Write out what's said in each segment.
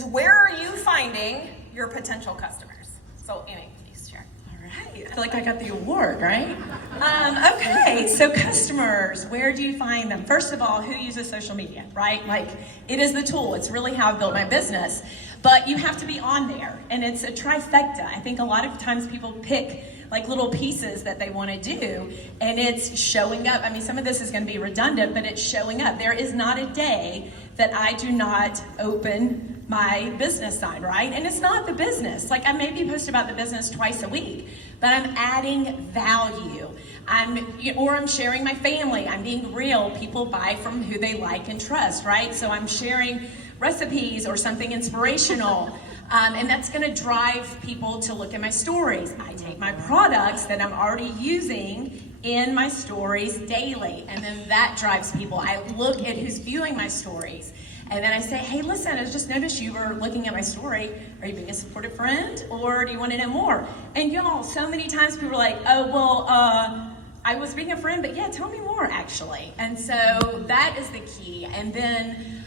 is where are you finding your potential customers? So Amy, please share. All right, I feel like I got the award, right? Okay, so customers, where do you find them? First of all, who uses social media, right? Like, it is the tool. It's really how I built my business. But you have to be on there, and it's a trifecta. I think a lot of times people pick like little pieces that they want to do, and it's showing up. I mean, some of this is going to be redundant, but it's showing up. There is not a day that I do not open my business side, right? And it's not the business. Like, I maybe post about the business twice a week, but I'm adding value. I'm sharing my family. I'm being real. People buy from who they like and trust, right? So I'm sharing recipes or something inspirational. And that's going to drive people to look at my stories. I take my products that I'm already using in my stories daily, and then that drives people. I look at who's viewing my stories, and then I say, hey, listen, I just noticed you were looking at my story. Are you being a supportive friend, or do you want to know more? And y'all, so many times people are like, oh, well, I was being a friend, but yeah, tell me more, actually. And so that is the key. And then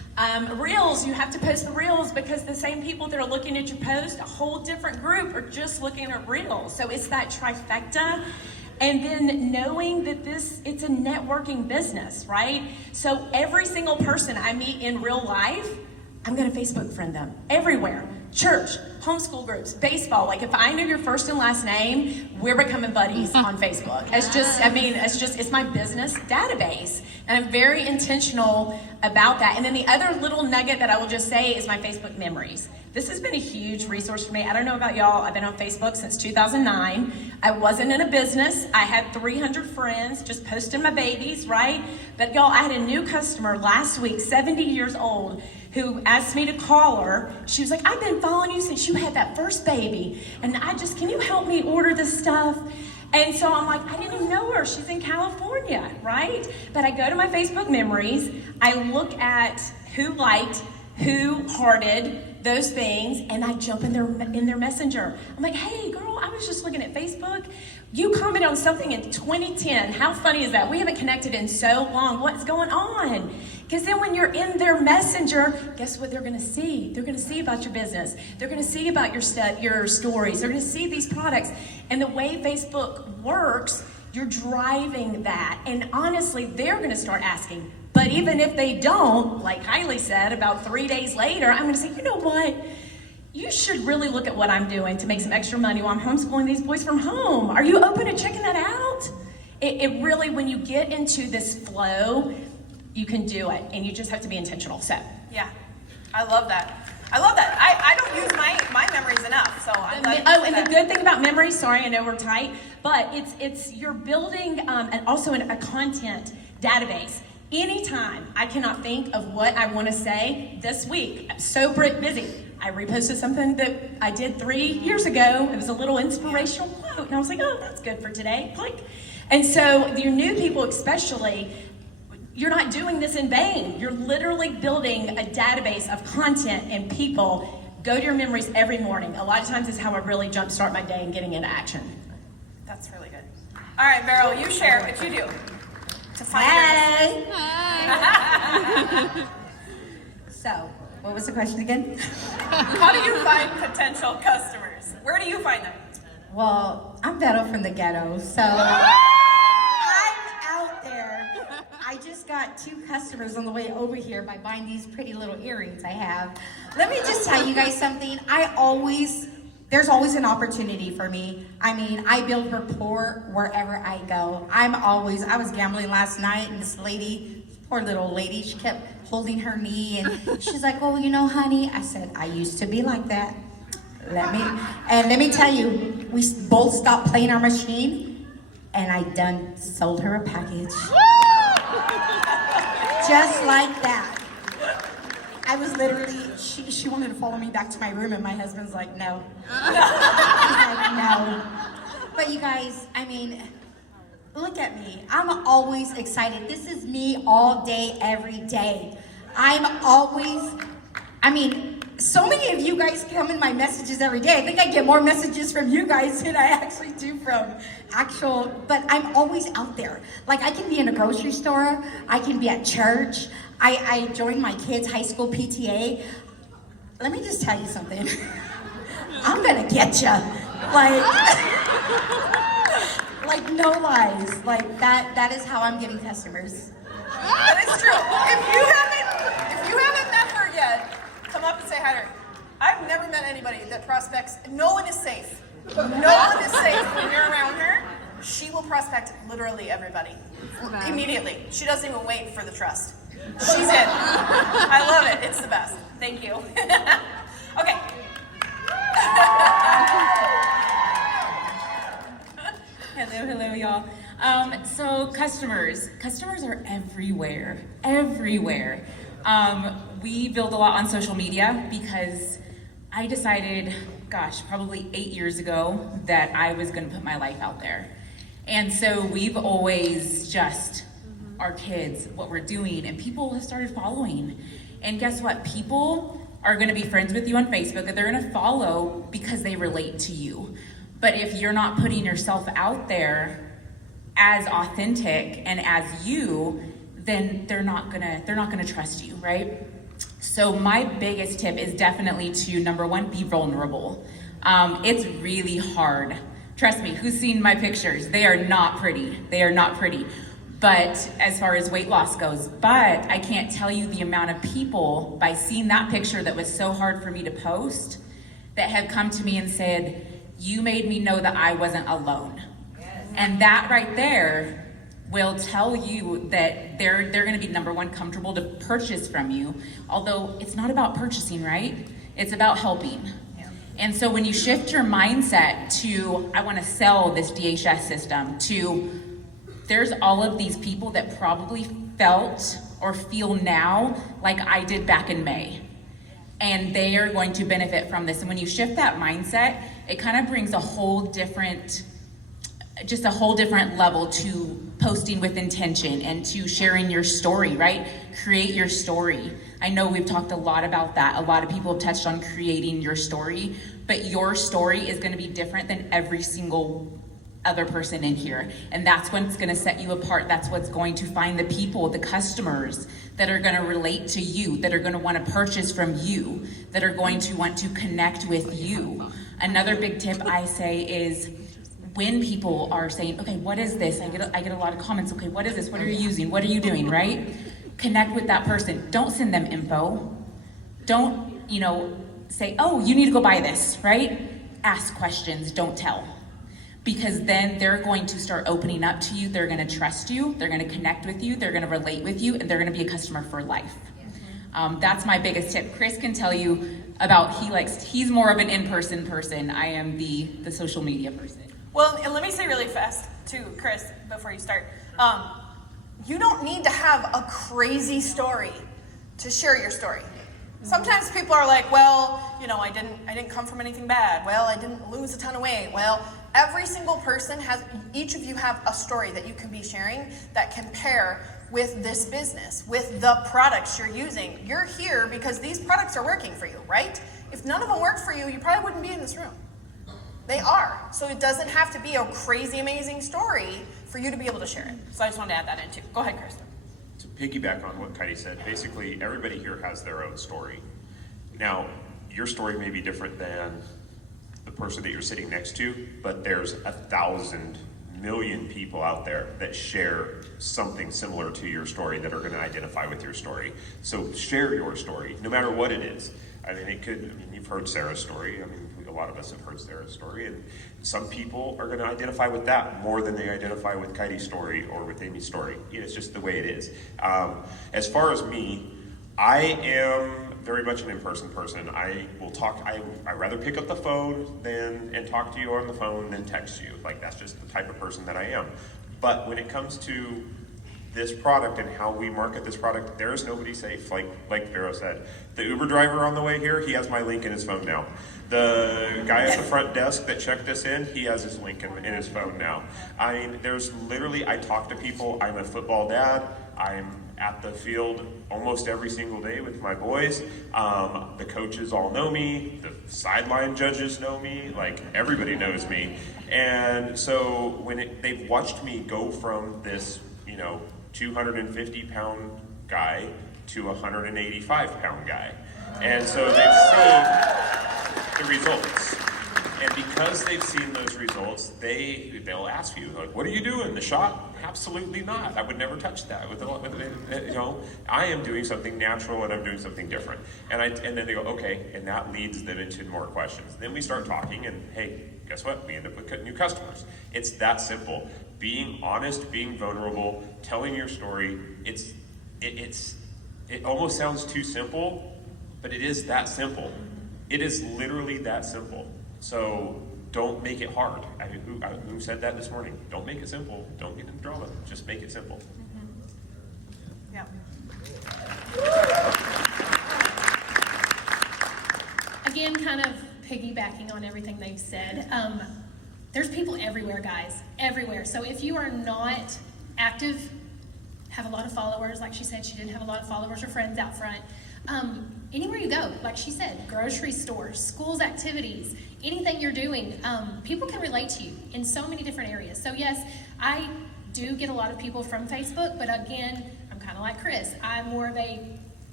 Reels, you have to post the Reels, because the same people that are looking at your post, a whole different group are just looking at Reels. So it's that trifecta. And then knowing that it's a networking business, right? So every single person I meet in real life, I'm gonna Facebook friend them everywhere. Church, homeschool groups, baseball. Like, if I know your first and last name, we're becoming buddies on Facebook. It's my business database. And I'm very intentional about that. And then the other little nugget that I will just say is my Facebook memories. This has been a huge resource for me. I don't know about y'all, I've been on Facebook since 2009. I wasn't in a business. I had 300 friends just posting my babies, right? But y'all, I had a new customer last week, 70 years old, who asked me to call her. She was like, I've been following you since you had that first baby. And can you help me order this stuff? And so I'm like, I didn't even know her. She's in California, right? But I go to my Facebook memories. I look at who liked, who hearted those things, and I jump in their messenger. I'm like, hey girl, I was just looking at Facebook. You commented on something in 2010. How funny is that? We haven't connected in so long. What's going on? Because then when you're in their messenger, guess what they're gonna see? They're gonna see about your business. They're gonna see about your stories. They're gonna see these products. And the way Facebook works, you're driving that. And honestly, they're gonna start asking. But even if they don't, like Kylie said, about 3 days later, I'm gonna say, you know what? You should really look at what I'm doing to make some extra money while I'm homeschooling these boys from home. Are you open to checking that out? It really, when you get into this flow, you can do it, and you just have to be intentional. So yeah, I love that. I don't use my memories enough, so I'm glad. Oh, and the good thing about memories, sorry, I know we're tight, but it's you're building and also a content database. Anytime I cannot think of what I want to say this week, I'm so busy. I reposted something that I did 3 years ago. It was a little inspirational quote, and I was like, oh, that's good for today. Click. And so your new people especially, you're not doing this in vain. You're literally building a database of content and people. Go to your memories every morning. A lot of times is how I really jumpstart my day and getting into action. That's really good. All right, Beryl, you share what you do to find Hey. Hi. So, what was the question again? How do you find potential customers? Where do you find them? Well, I'm Beto from the ghetto, so I'm out there. I just got 2 customers on the way over here by buying these pretty little earrings I have. Let me just tell you guys something. There's always an opportunity for me. I mean, I build rapport wherever I go. I was gambling last night, and this lady, poor little lady, she kept holding her knee, and she's like, oh, you know, honey, I said, I used to be like that. Let me tell you, we both stopped playing our machine, and I sold her a package. Just like that. I was literally, she wanted to follow me back to my room, and my husband's like, no. He's like, no. But you guys, I mean, look at me. I'm always excited. This is me all day, every day. So many of you guys come in my messages every day. I think I get more messages from you guys than I actually do from but I'm always out there. Like, I can be in a grocery store, I can be at church, I joined my kids' high school PTA. let me just tell you something. I'm gonna get you. Like, like no lies. Like that is how I'm getting customers. That is true. If you haven't met her yet, come up and say hi to her. I've never met anybody that prospects. No one is safe. No one is safe when you're around her. She will prospect literally everybody immediately. She doesn't even wait for the trust. She's in. I love it. It's the best. Thank you. Okay. Hello, y'all. So customers are everywhere. We build a lot on social media because I decided, probably 8 years ago that I was gonna put my life out there. And so we've always just, our kids, what we're doing, and people have started following. And guess what? People are gonna be friends with you on Facebook, and they're gonna follow because they relate to you. But if you're not putting yourself out there as authentic and as you, then they're not gonna trust you, right? So my biggest tip is definitely to, number one, be vulnerable. It's really hard. Trust me, who's seen my pictures? They are not pretty. But as far as weight loss goes, but I can't tell you the amount of people, by seeing that picture that was so hard for me to post, that have come to me and said, you made me know that I wasn't alone. Yes. And that right there will tell you that they're gonna be, number one, comfortable to purchase from you. Although it's not about purchasing, right? It's about helping. Yeah. And so when you shift your mindset to, I wanna sell this DHS system, to, there's all of these people that probably felt or feel now like I did back in May. And they are going to benefit from this. And when you shift that mindset, it kind of brings a whole different level to posting with intention and to sharing your story, right? Create your story. I know we've talked a lot about that. A lot of people have touched on creating your story, but your story is gonna be different than every single other person in here. And that's what's gonna set you apart. That's what's going to find the people, the customers that are gonna relate to you, that are gonna wanna purchase from you, that are going to want to connect with you. Another big tip I say is, when people are saying, okay, what is this? I get a lot of comments, okay, what is this? What are you using? What are you doing, right? Connect with that person. Don't send them info. Don't, say, oh, you need to go buy this, right? Ask questions, don't tell. Because then they're going to start opening up to you, they're gonna trust you, they're gonna connect with you, they're gonna relate with you, and they're gonna be a customer for life. That's my biggest tip. Chris can tell you about, he's more of an in-person person. I am the social media person. Well, and let me say really fast too, Chris, before you start. You don't need to have a crazy story to share your story. Sometimes people are like, well, I didn't come from anything bad. Well, I didn't lose a ton of weight. Well, every single person each of you have a story that you can be sharing that can pair with this business, with the products you're using. You're here because these products are working for you, right? If none of them worked for you, you probably wouldn't be in this room. They are. So it doesn't have to be a crazy, amazing story for you to be able to share it. So I just wanted to add that in too. Go ahead, Chris. To piggyback on what Katie said, basically everybody here has their own story. Now, your story may be different than the person that you're sitting next to, but there's 1,000 million people out there that share something similar to your story that are going to identify with your story. So share your story, no matter what it is. You've heard Sarah's story. A lot of us have heard Sarah's story, and some people are going to identify with that more than they identify with Katie's story or with Amy's story. It's just the way it is. As far as me, I am very much an in-person person. I will talk. I rather pick up the phone and talk to you on the phone than text you. That's just the type of person that I am. But when it comes to this product and how we market this product, there is nobody safe. Like Vero said, the Uber driver on the way here, he has my link in his phone now. The guy at the front desk that checked us in, he has his link in his phone now. There's literally, I talk to people. I'm a football dad. I'm at the field almost every single day with my boys. The coaches all know me. The sideline judges know me. Everybody knows me. And so they've watched me go from this, 250-pound guy to a 185-pound guy. And so they've seen the results. And because they've seen those results, they'll ask you, like, what are you doing? The shot? Absolutely not. I would never touch that. I am doing something natural and I'm doing something different. And then they go, okay, and that leads them into more questions. Then we start talking and hey, guess what? We end up with new customers. It's that simple. Being honest, being vulnerable, telling your story, it almost sounds too simple, but it is that simple. It is literally that simple. So don't make it hard. Who said that this morning? Don't make it simple. Don't get into drama. Just make it simple. Yeah. Again, kind of piggybacking on everything they've said, there's people everywhere, guys, everywhere. So if you are not active, have a lot of followers, like she said, she didn't have a lot of followers or friends out front. Anywhere you go, like she said, grocery stores, schools, activities, anything you're doing, people can relate to you in so many different areas. So yes, I do get a lot of people from Facebook, but again, I'm kind of like Chris. I'm more of a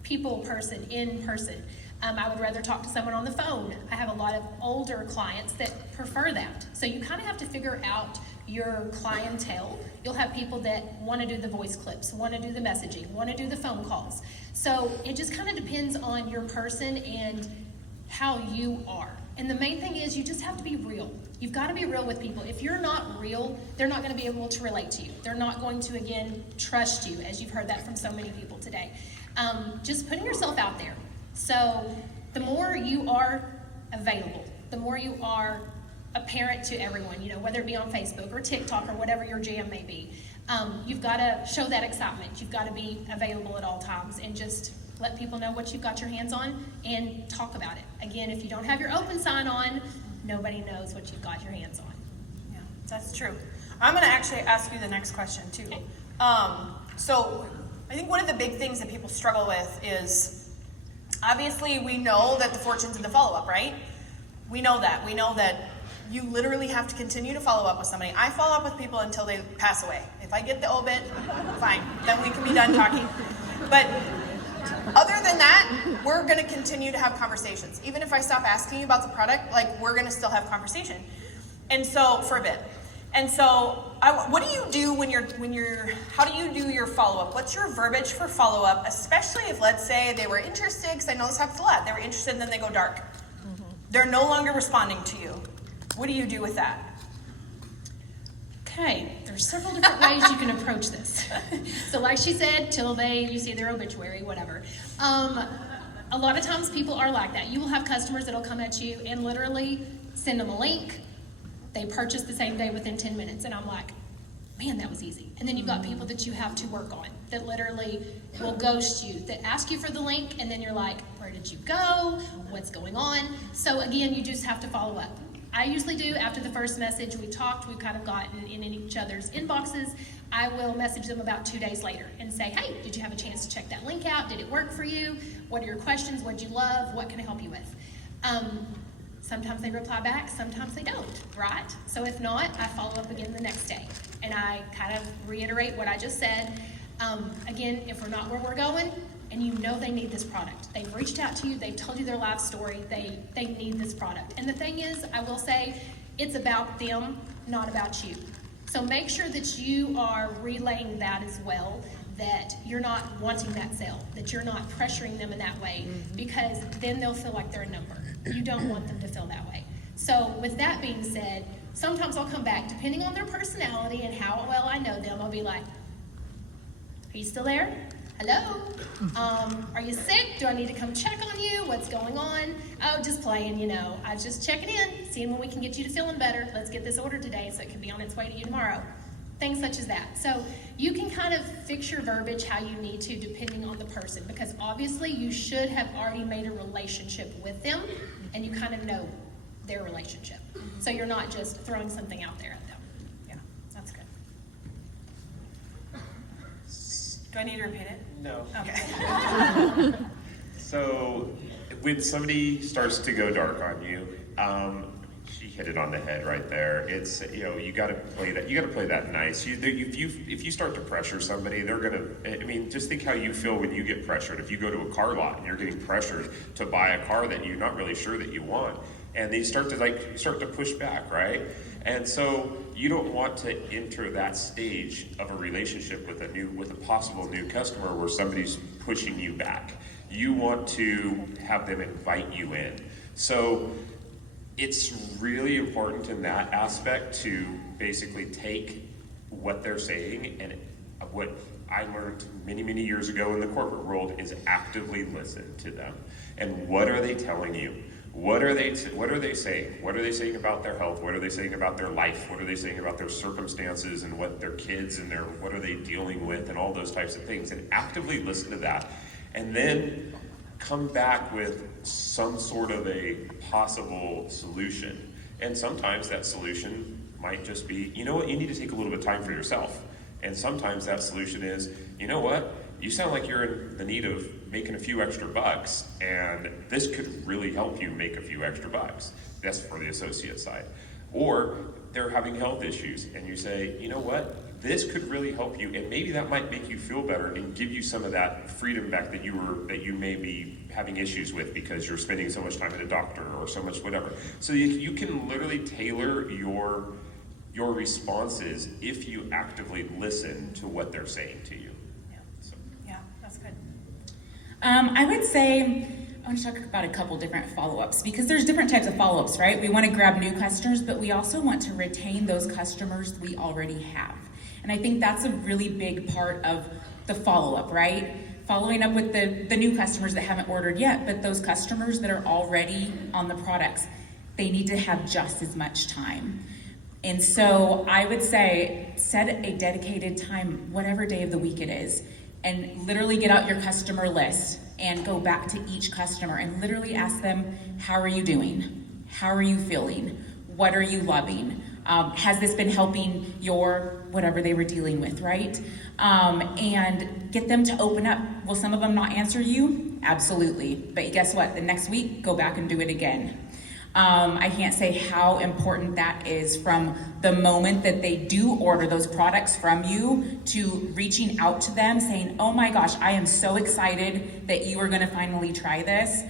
people person, in person. I would rather talk to someone on the phone. I have a lot of older clients that prefer that. So you kind of have to figure out your clientele. You'll have people that want to do the voice clips, want to do the messaging, want to do the phone calls. So it just kind of depends on your person and how you are. And the main thing is you just have to be real. You've got to be real with people. If you're not real, they're not going to be able to relate to you. They're not going to, again, trust you, as you've heard that from so many people today. Just putting yourself out there. So the more you are available, the more you are apparent to everyone, whether it be on Facebook or TikTok or whatever your jam may be. You've got to show that excitement. You've got to be available at all times and just let people know what you've got your hands on and talk about it. Again, if you don't have your open sign on, nobody knows what you've got your hands on. Yeah, that's true. I'm going to actually ask you the next question too. Okay. So I think one of the big things that people struggle with is, obviously we know that the fortune's in the follow-up, right? We know that. We know that you literally have to continue to follow up with somebody. I follow up with people until they pass away. If I get the obit, fine. Then we can be done talking. But other than that, we're going to continue to have conversations. Even if I stop asking you about the product, we're going to still have conversation. And so, for a bit. And so, what do you do how do you do your follow-up? What's your verbiage for follow-up, especially if, let's say, they were interested, because I know this happens a lot. They were interested and then they go dark. Mm-hmm. They're no longer responding to you. What do you do with that? Okay, there's several different ways you can approach this. So like she said, till you see their obituary, whatever. A lot of times people are like that. You will have customers that'll come at you and literally send them a link. They purchase the same day within 10 minutes. And I'm like, man, that was easy. And then you've got people that you have to work on that literally will ghost you, that ask you for the link, and then you're like, where did you go? What's going on? So again, you just have to follow up. I usually do, after the first message, we've kind of gotten in each other's inboxes, I will message them about 2 days later and say, hey, did you have a chance to check that link out? Did it work for you? What are your questions? What did you love? What can I help you with? Sometimes they reply back, sometimes they don't, right? So if not, I follow up again the next day. And I kind of reiterate what I just said. Again, if we're not where we're going, and you know they need this product. They've reached out to you, they've told you their life story, they need this product. And the thing is, I will say, it's about them, not about you. So make sure that you are relaying that as well, that you're not wanting that sale, that you're not pressuring them in that way, because then they'll feel like they're a number. You don't want them to feel that way. So with that being said, sometimes I'll come back, depending on their personality and how well I know them, I'll be like, are you still there? Hello? Are you sick? Do I need to come check on you? What's going on? Oh, just playing, I was just checking in, seeing when we can get you to feeling better. Let's get this order today so it can be on its way to you tomorrow. Things such as that. So you can kind of fix your verbiage how you need to depending on the person, because obviously you should have already made a relationship with them and you kind of know their relationship. So you're not just throwing something out there at them. Yeah, that's good. Do I need to repeat it? No. Okay. So when somebody starts to go dark on you, She hit it on the head right there. It's, you know, you got to play that nice. If you start to pressure somebody, they're gonna. I mean, just think how you feel when you get pressured. If you go to a car lot and you're getting pressured to buy a car that you're not really sure that you want, and they start to push back, right? And so you don't want to enter that stage of a relationship with a possible new customer where somebody's pushing you back. You want to have them invite you in. So it's really important in that aspect to basically take what they're saying, and what I learned many, many years ago in the corporate world is actively listen to them. And what are they telling you? What are they saying? What are they saying about their health? What are they saying about their life? What are they saying about their circumstances and what their kids and what are they dealing with and all those types of things? And actively listen to that. And then come back with some sort of a possible solution. And sometimes that solution might just be, you know what, you need to take a little bit of time for yourself. And sometimes that solution is, you know what, you sound like you're in the need of making a few extra bucks, and this could really help you make a few extra bucks. That's for the associate side. Or they're having health issues, and you say, you know what, this could really help you, and maybe that might make you feel better and give you some of that freedom back that you may be having issues with because you're spending so much time at a doctor or so much whatever. So you can literally tailor your responses if you actively listen to what they're saying to you. Yeah, that's good. I would say, I want to talk about a couple different follow-ups, because there's different types of follow-ups, right? We want to grab new customers, but we also want to retain those customers we already have. And I think that's a really big part of the follow-up, right? Following up with the new customers that haven't ordered yet, but those customers that are already on the products, they need to have just as much time. And so I would say, set a dedicated time, whatever day of the week it is, and literally get out your customer list and go back to each customer and literally ask them, how are you doing? How are you feeling? What are you loving? Has this been helping your whatever they were dealing with, right? And get them to open up. Will some of them not answer you? Absolutely. But guess what? The next week, go back and do it again. I can't say how important that is from the moment that they do order those products from you to reaching out to them saying, oh my gosh, I am so excited that you are going to finally try this.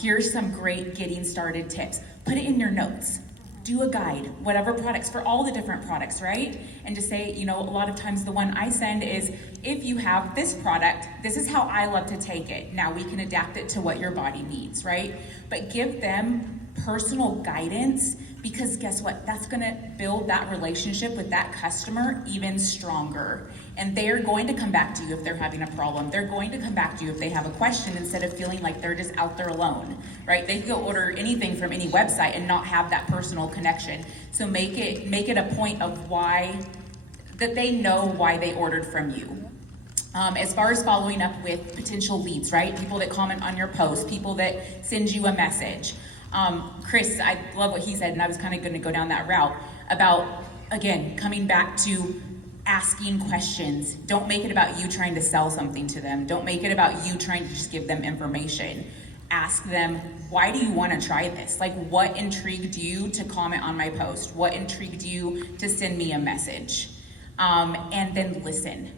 Here's some great getting started tips. Put it in your notes. Do a guide, whatever products, for all the different products, right? And to say, you know, a lot of times the one I send is, if you have this product, this is how I love to take it. Now we can adapt it to what your body needs, right? But give them personal guidance, because guess what? That's gonna build that relationship with that customer even stronger. And they're going to come back to you if they're having a problem. They're going to come back to you if they have a question, instead of feeling like they're just out there alone, right? They can go order anything from any website and not have that personal connection. So make it a point of why, that they know why they ordered from you. As far as following up with potential leads, right? People that comment on your post, people that send you a message. Chris, I love what he said, and I was kind of going to go down that route about, again, coming back to asking questions. Don't make it about you trying to sell something to them. Don't make it about you trying to just give them information. Ask them, why do you want to try this? Like, what intrigued you to comment on my post? What intrigued you to send me a message? And then listen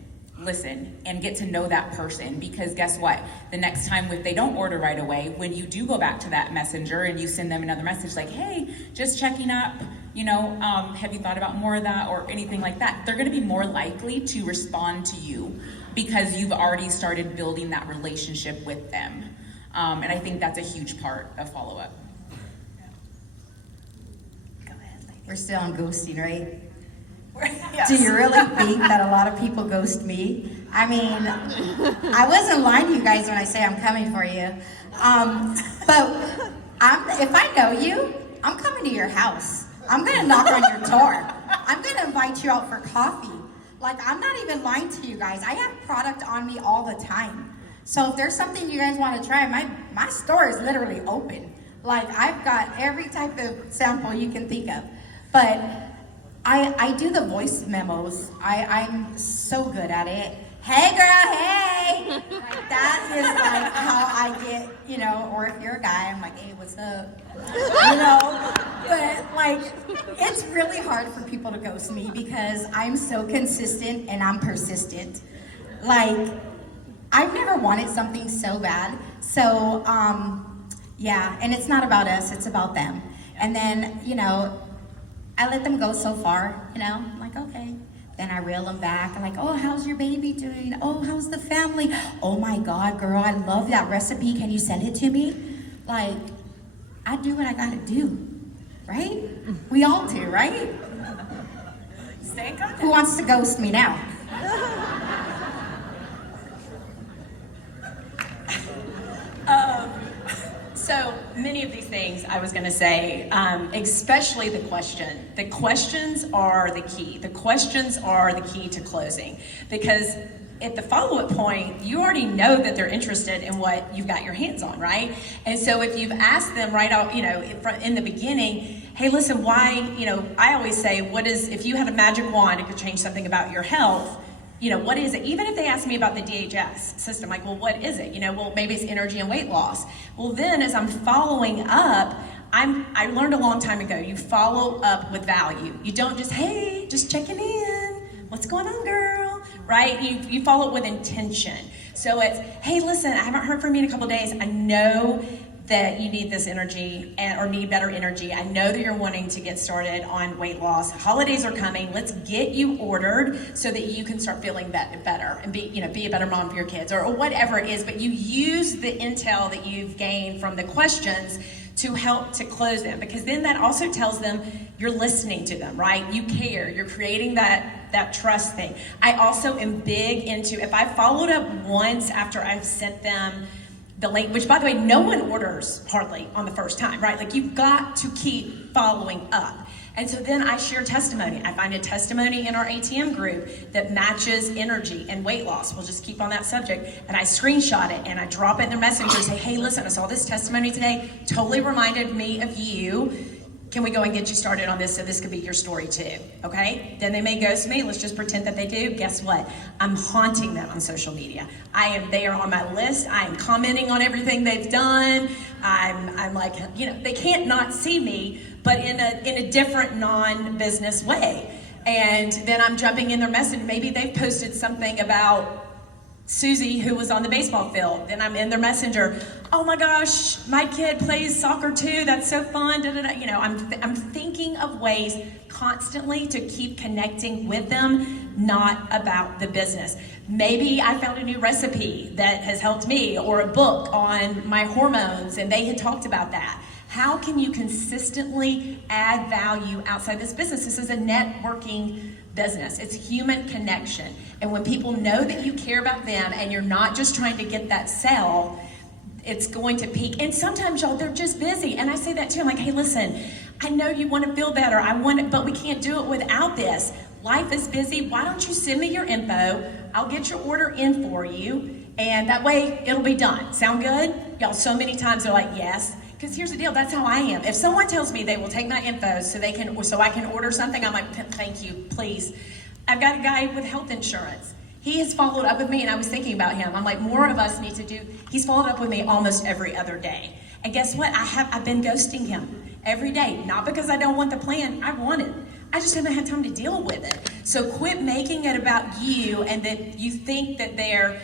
and get to know that person, because guess what? The next time, if they don't order right away, when you do go back to that messenger and you send them another message like, hey, just checking up, you know, have you thought about more of that, or anything like that, they're going to be more likely to respond to you because you've already started building that relationship with them. And I think that's a huge part of follow-up. Go ahead, lady. We're still on ghosting, right? Yes. Do you really think that a lot of people ghost me? I mean, I wasn't lying to you guys when I say I'm coming for you. But if I know you, I'm coming to your house. I'm gonna knock on your door. I'm gonna invite you out for coffee. Like, I'm not even lying to you guys. I have product on me all the time. So if there's something you guys wanna try, my store is literally open. Like, I've got every type of sample you can think of. But I do the voice memos. I'm so good at it. Hey girl, hey! Like, that is like how I get, you know, or if you're a guy, I'm like, hey, what's up? You know? But like, it's really hard for people to ghost me because I'm so consistent and I'm persistent. Like, I've never wanted something so bad. So, yeah, and it's not about us, it's about them. And then, I let them go so far, I'm like, okay. Then I reel them back. I'm like, oh, how's your baby doing? Oh, how's the family? Oh my God, girl, I love that recipe. Can you send it to me? Like, I do what I gotta do, right? We all do, right? Stay in contact. Who wants to ghost me now? So many of these things I was going to say, especially the question. The questions are the key. The questions are the key to closing, because at the follow-up point, you already know that they're interested in what you've got your hands on, right? And so if you've asked them right out, in the beginning, hey, listen, why, I always say, if you had a magic wand, it could change something about your health. What is it? Even if they ask me about the DHS system, like, well, what is it? Well, maybe it's energy and weight loss. Well, then as I'm following up, I learned a long time ago, you follow up with value. You don't just, hey, just checking in. What's going on, girl? Right? You follow up with intention. So it's, hey, listen, I haven't heard from you in a couple of days. I know that you need this energy or need better energy. I know that you're wanting to get started on weight loss. Holidays are coming. Let's get you ordered so that you can start feeling better and be a better mom for your kids or whatever it is. But you use the intel that you've gained from the questions to help to close them, because then that also tells them you're listening to them, right? You care. You're creating that trust thing. I also am big into, if I followed up once after I've sent them the link, which by the way, no one orders hardly on the first time, right? Like, you've got to keep following up. And so then I share testimony. I find a testimony in our ATM group that matches energy and weight loss. We'll just keep on that subject. And I screenshot it and I drop it in their messenger and say, hey, listen, I saw this testimony today. Totally reminded me of you. Can we go and get you started on this so this could be your story too? Okay? Then they may ghost me. Let's just pretend that they do. Guess what? I'm haunting them on social media. They are on my list. I am commenting on everything they've done. I'm like, they can't not see me, but in a different non-business way. And then I'm jumping in their message. Maybe they've posted something about Susie, who was on the baseball field. Then I'm in their messenger. Oh my gosh, my kid plays soccer too. That's so fun. Da, da, da. I'm thinking of ways constantly to keep connecting with them, not about the business. Maybe I found a new recipe that has helped me, or a book on my hormones, and they had talked about that. How can you consistently add value outside this business? This is a networking business. It's human connection. And when people know that you care about them and you're not just trying to get that sale, it's going to peak. And sometimes, y'all, they're just busy. And I say that too. I'm like, hey, listen, I know you want to feel better. I want it, but we can't do it without this. Life is busy. Why don't you send me your info? I'll get your order in for you. And that way it'll be done. Sound good? Y'all, so many times they're like, yes. Because here's the deal, that's how I am. If someone tells me they will take my info so I can order something, I'm like, thank you, please. I've got a guy with health insurance. He has followed up with me, and I was thinking about him. I'm like, more of us need to do. He's followed up with me almost every other day. And guess what? I've been ghosting him every day. Not because I don't want the plan. I want it. I just haven't had time to deal with it. So quit making it about you and that you think that they're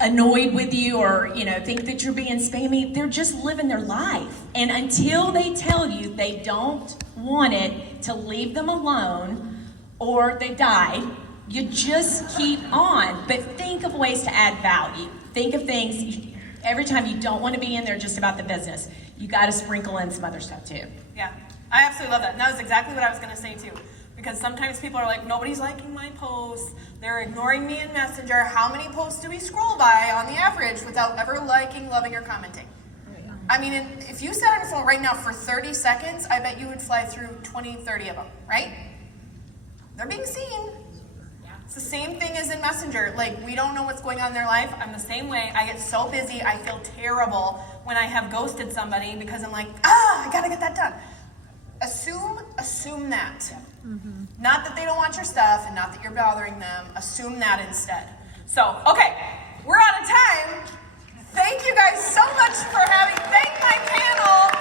annoyed with you or think that you're being spammy. They're just living their life, and until they tell you they don't want it, to leave them alone or they died, you just keep on. But think of ways to add value. Think of things. Every time you don't want to be in there just about the business, you got to sprinkle in some other stuff too. Yeah, I absolutely love that. And that was exactly what I was going to say too. Because sometimes people are like, nobody's liking my posts. They're ignoring me in Messenger. How many posts do we scroll by on the average without ever liking, loving, or commenting? I mean, if you sat on your phone right now for 30 seconds, I bet you would fly through 20, 30 of them, right? They're being seen. It's the same thing as in Messenger. Like, we don't know what's going on in their life. I'm the same way. I get so busy, I feel terrible when I have ghosted somebody because I'm like, I gotta get that done. Assume that. Mm-hmm. Not that they don't want your stuff and not that you're bothering them. Assume that instead. So, okay, we're out of time. Thank you guys so much for having, thank my panel.